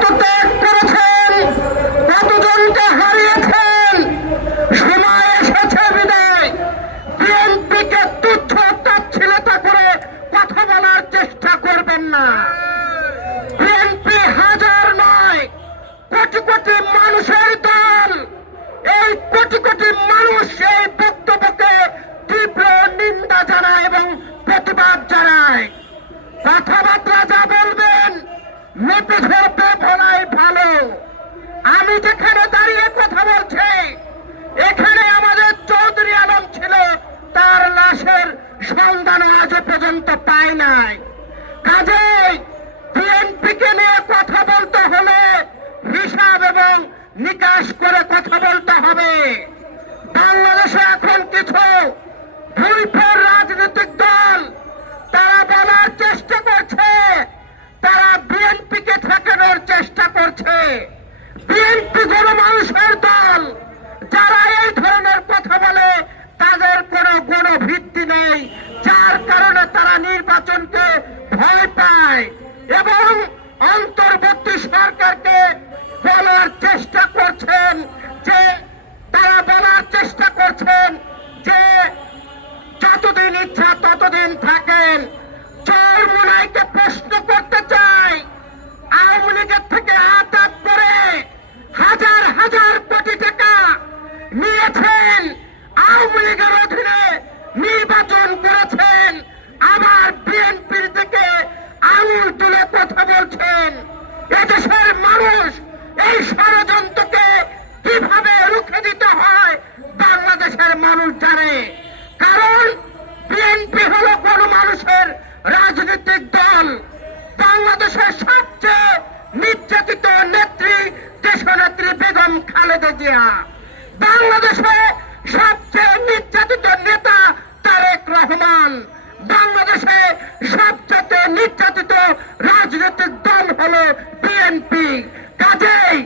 কত পর্যন্ত পাই নাই। কাজেই বিএনপিকে নিয়ে কথা বলতে হলে হিসাব এবং নিকাশ করে কথা বলতে হবে। বাংলাদেশে এখন কিছু ভুলফের রাজনৈতিক দল তারা বলার চেষ্টা করছে, তারা বিএনপিকে ঠেকানোর চেষ্টা করছে। বিএনপি মানুষের দল, যারা এই ধরনের কথা বলে তাদের কোনো কোনো ভিত্তি নেই, যার কারণে তারা নির্বাচনকে ভয় পায় এবং অন্তর্বর্তী সরকারকে বলার চেষ্টা করছেন যে, তারা বলার চেষ্টা করছেন যে, যতদিন ইচ্ছা ততদিন থাকেন। নির্বাচন করেছেন। আবার বিএনপির দিকে আঙুল তুলে কথা বলছেন। এদেশের মানুষ এই ষড়যন্ত্রকে কীভাবে রুখে দিতে হয়, বাংলাদেশের মানুষ জানে। কারণ বিএনপি হলো কোন মানুষের রাজনৈতিক দল। বাংলাদেশের সবচেয়ে নির্যাতিত নেত্রী, দেশনেত্রী বেগম খালেদা জিয়া। বাংলাদেশে সবচেয়ে নির্যাতিত নেতা তারেক রহমান বাংলাদেশে সবচেয়ে নির্যাতিত রাজনৈতিক দল হলো বিএনপি কাজেই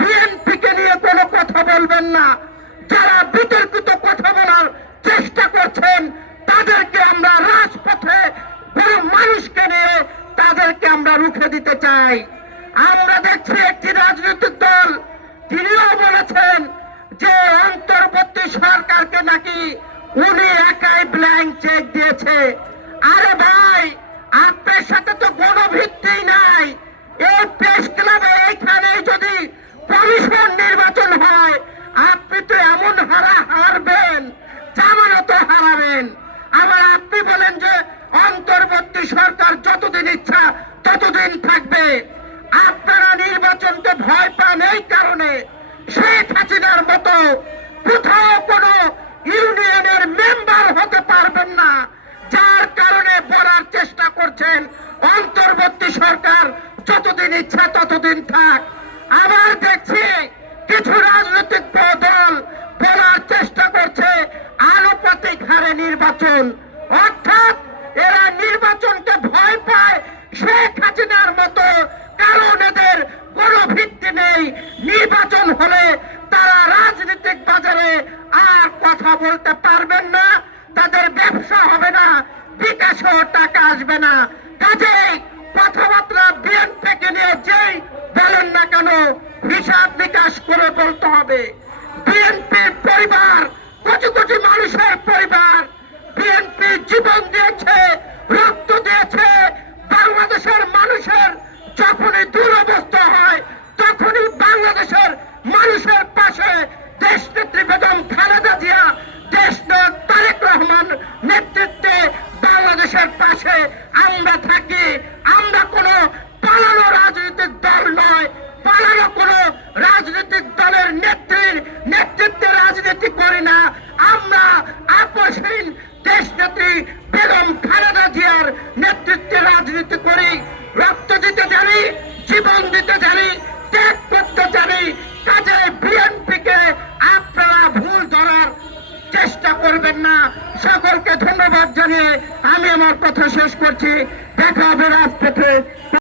বিএনপিকে নিয়ে কোনো কথা বলবেন না। যারা বিতর্কিত কথা আরে ভাই, আপনার সাথে তো কোনো ভিত্তি নাই। এই প্রেস ক্লাবে এইখানে যদি কমিশন নির্বাচন হয়, আপনি তো এমন হারা হারবেন, জামানত হারাবেন। আবার আপনি বলেন যে অন্তর্বর্তী সরকার যতদিন ইচ্ছা ততদিন থাকবে। আপনারা নির্বাচনকে ভয় পান এই কারণে শেখ হাসিনার মতো কোথাও কোনো অন্তর্বর্তী সরকার যতদিন ইচ্ছা ততদিন থাক। আবার দেখছি কিছু রাজনৈতিক দল বলার চেষ্টা করছে আনুপাতিক হারে নির্বাচন। অর্থাৎ এরা নির্বাচনকে ভয় পায় শেখ হাসিনার মতো, কারণ এদের কোনো ভিত্তি নেই। নির্বাচন হলে তারা রাজনৈতিক বাজারে আর কথা বলতে পারবেন না, তাদের ব্যবসা হবে না, বিকাশও টাকা আসবে না। কাজেই কথাবার্তা বিএনপিকে নিয়ে যেই বলেন না কেন, হিসাব নিকাশ করে বলতে হবে। বিএনপির পরিবার কোটি কোটি মানুষের পরিবার, বিএনপি জীবন দিয়েছে, রক্ত দিয়েছে, বাংলাদেশের মানুষের যখনই দুরবস্থা হয়, তখনই বাংলাদেশের মানুষের পাশে দেশ নেত্রী বেগম খালেদা জিয়া দেশ তারেক রহমান রাজনৈতিক দলের নেত্রীর নেতৃত্বে রাজনীতি করি না। আমরা আপসহীন দেশ নেত্রী বেগম খালেদা জিয়ার নেতৃত্বে রাজনীতি করি। রক্ত দিতে জানি, জীবন দিতে জানি, ত্যাগ করতে জানি কাজে বিএনপিকে আপনারা ভুল ধরার চেষ্টা করবেন না। সকলকে ধন্যবাদ জানিয়ে আমি আমার কথা শেষ করছি। দেখা হবে রাজপথে।